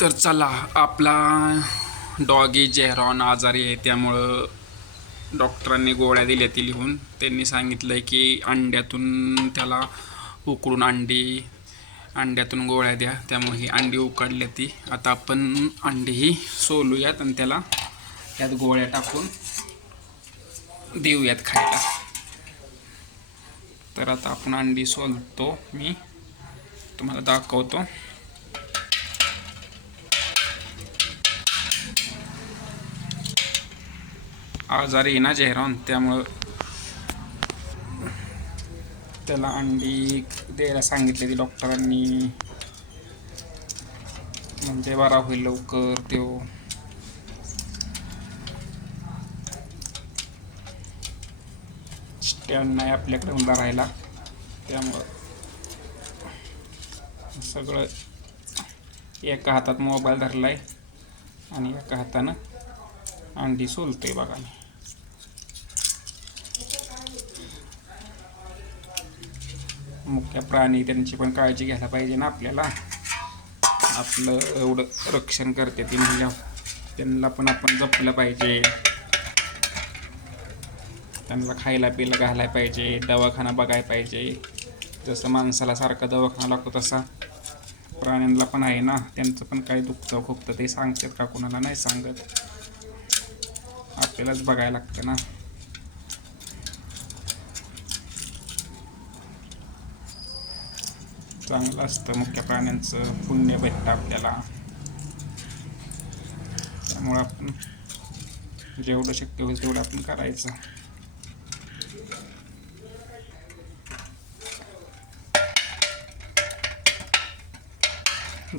तर चला आपला डॉगी जेहरॉन आजारी आहे त्यामुळं डॉक्टरांनी गोळ्या दिल्या ती लिहून. त्यांनी सांगितलं आहे की अंड्यातून त्याला उकडून अंडी अंड्यातून गोळ्या द्या त्यामुळे ही अंडी उकडल्या ती. आता आपण अंडी ही सोलूयात आणि त्याला त्यात गोळ्या टाकून देऊयात खायला. तर आता आपण अंडी सोलतो मी तुम्हाला दाखवतो. आजारी येणार ना त्यामुळं त्याला अंडी द्यायला सांगितले ती डॉक्टरांनी. म्हणजे बरा होईल लवकर त्यो. स्टँड नाही आपल्याकडे उभा राहायला. त्यामुळं सगळं एका हातात मोबाईल धरला आहे आणि एका हातानं अंडी सोलते बघा मी. मुख्य प्राणी त्यांची पण काळजी घ्यायला पाहिजे ना आपल्याला. आपलं एवढं रक्षण करते ती म्हणजे त्यांना पण आपण जपलं पाहिजे. त्यांना खायला पियला घालायला पाहिजे दवाखाना बघायला पाहिजे. जसं माणसाला सारखा दवाखाना लागतो तसा प्राण्यांना पण आहे ना त्यांचं पण काही दुखतं खुपतं ते सांगतात का? कोणाला नाही सांगत. आपल्यालाच बघायला लागतं ना. चांगलं असतं. मुख्य प्राण्यांचं पुण्य भेटतं आपल्याला. त्यामुळं आपण जेवढं शक्य होईल तेवढं आपण करायचं.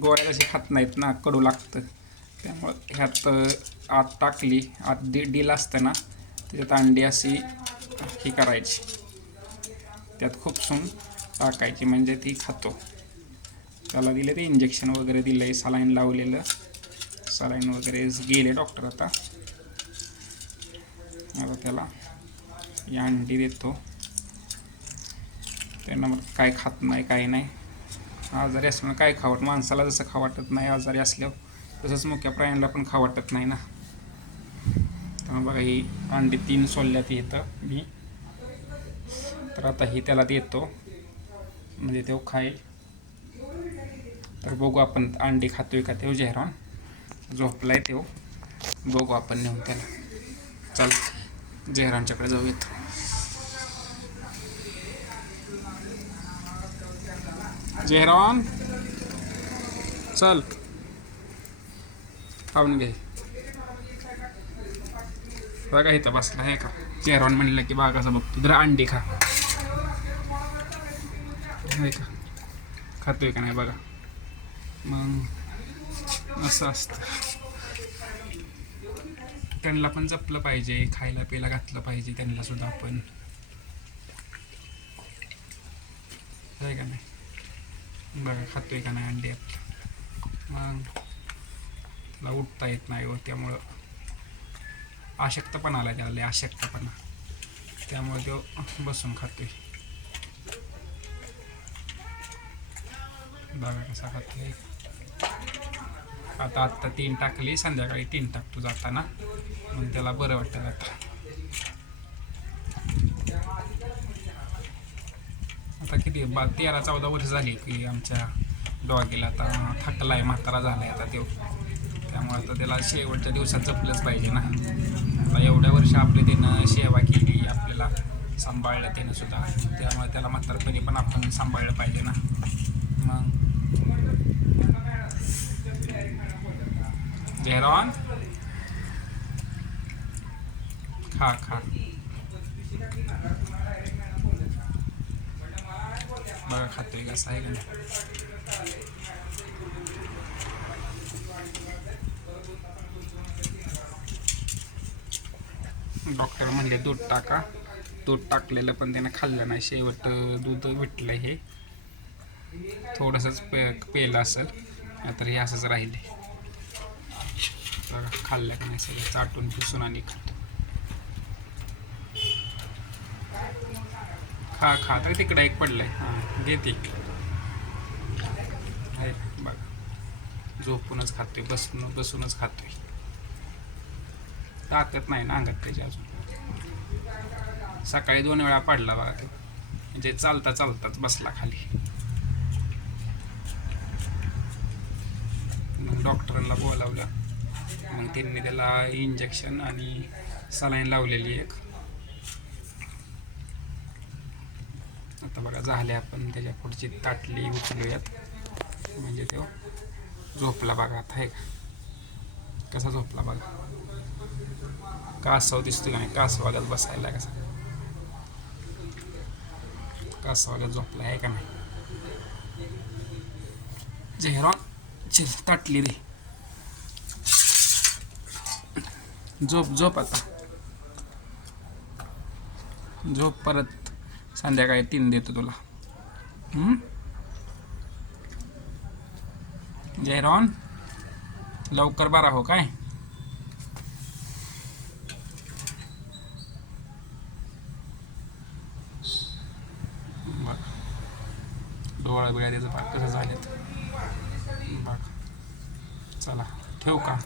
गोळ्या कशी खात नाहीत ना कडू लागतं. त्यामुळं ह्यात आत टाकली आत डी डील असतं ना त्याच्यात अंडी अशी ही करायची. त्यात खूप खुपसून टाकायची म्हणजे ती खातो. त्याला दिले ते इंजेक्शन वगैरे दिलं आहे सलाईन लावलेलं. सलाईन वगैरे गेले डॉक्टर आता. आता त्याला ही अंडी देतो. त्यांना मग काय खात नाही काय नाही. आजारी असल्यानं काय खावट माणसाला जसं खा वाटत नाही आजारी असल्यावर तसंच मोक्या प्राण्यांना पण खा वाटत नाही ना. त्यामुळे बघा ही अंडी तीन सोलल्यात येतं मी. तर आता ही त्याला देतो. म्हणजे तो खाईल. तर बघू आपण अंडी खातोय का तेव्हा जेहरान झोपलाय तेव बघू आपण नेऊन त्याला. चल जेहरानच्याकडे जाऊयात. जेहरॉन चल. खाऊन घे. बघा इथं बसला आहे का? चेहरान म्हणलं की बागाचा बघतो. जरा अंडी खा. आहे का? खातोय का नाही बघा. मग असं असतं. त्यांना पण जपलं पाहिजे खायला प्यायला घातलं पाहिजे त्यांना सुद्धा आपण. आहे का नाही? बघा खातोय का नाही अंडी आपलं. मग त्याला उठता येत नाही व त्यामुळं. आशक्तपणा आला त्याला अशक्तपणा आशक्तपणा. त्यामुळे तो बसून खातोय. बघा कसा खातोय आता आत्ता तीन टाकली संध्याकाळी तीन टाकतो जाताना. मग त्याला बरं वाटतं आता. आता किती बा तेरा चौदा वर्ष झाली की आमच्या डॉगीला आता थकला आहे म्हातारा झाला आहे आता देव त्यामुळे आता त्याला शेवटच्या दिवसात जपलंच पाहिजे ना. आता एवढ्या वर्ष आपले त्यानं सेवा केली आपल्याला सांभाळलं त्यानं सुद्धा. त्यामुळे त्याला म्हातारपणी पण आपण सांभाळलं पाहिजे ना. मग. जेरॉन खा खा. बघा खातोय कसं आहे का डॉक्टर म्हणले दूध टाका. दूध टाकलेलं पण त्यानं खाल्लं नाही. शेवट दूध विटलं हे. थोडंसंच पे पेलं असेल तर हे असंच राहिले. बघा खाल्लं का नाही सगळं? चाटून पुसून आणि खातो. खा खा. तर तिकडं एक पडलंय. हां देते आहे, बघा. झोपूनच खातोय बसून बसूनच खातोय. ताकद नाही ना अंगात त्याची अजून. सकाळी दोन वेळा पडला बघा. म्हणजे चालता चालताच बसला खाली मग डॉक्टरांना बोलावलं. मग त्यांनी त्याला इंजेक्शन आणि सलाईन लावलेली एक. आता बघा झाले आपण त्याच्या पुढची ताटली उचलूयात. म्हणजे तो झोपला बघा आता हे कसा झोपला बघा? कासव दिसतो का नाही? कासवाल्यात बसायला कसा? कासवागत झोपला आहे का नाही? जेहरॉन चल ताटली रे. झोप झोप आता. झोप परत संध्याकाळी तीन देतो तुला. जयरॉन लवकर बारा हो काय? डोळा बिळा त्याचं पाक कसं झालेत. बघ चला ठेवू का?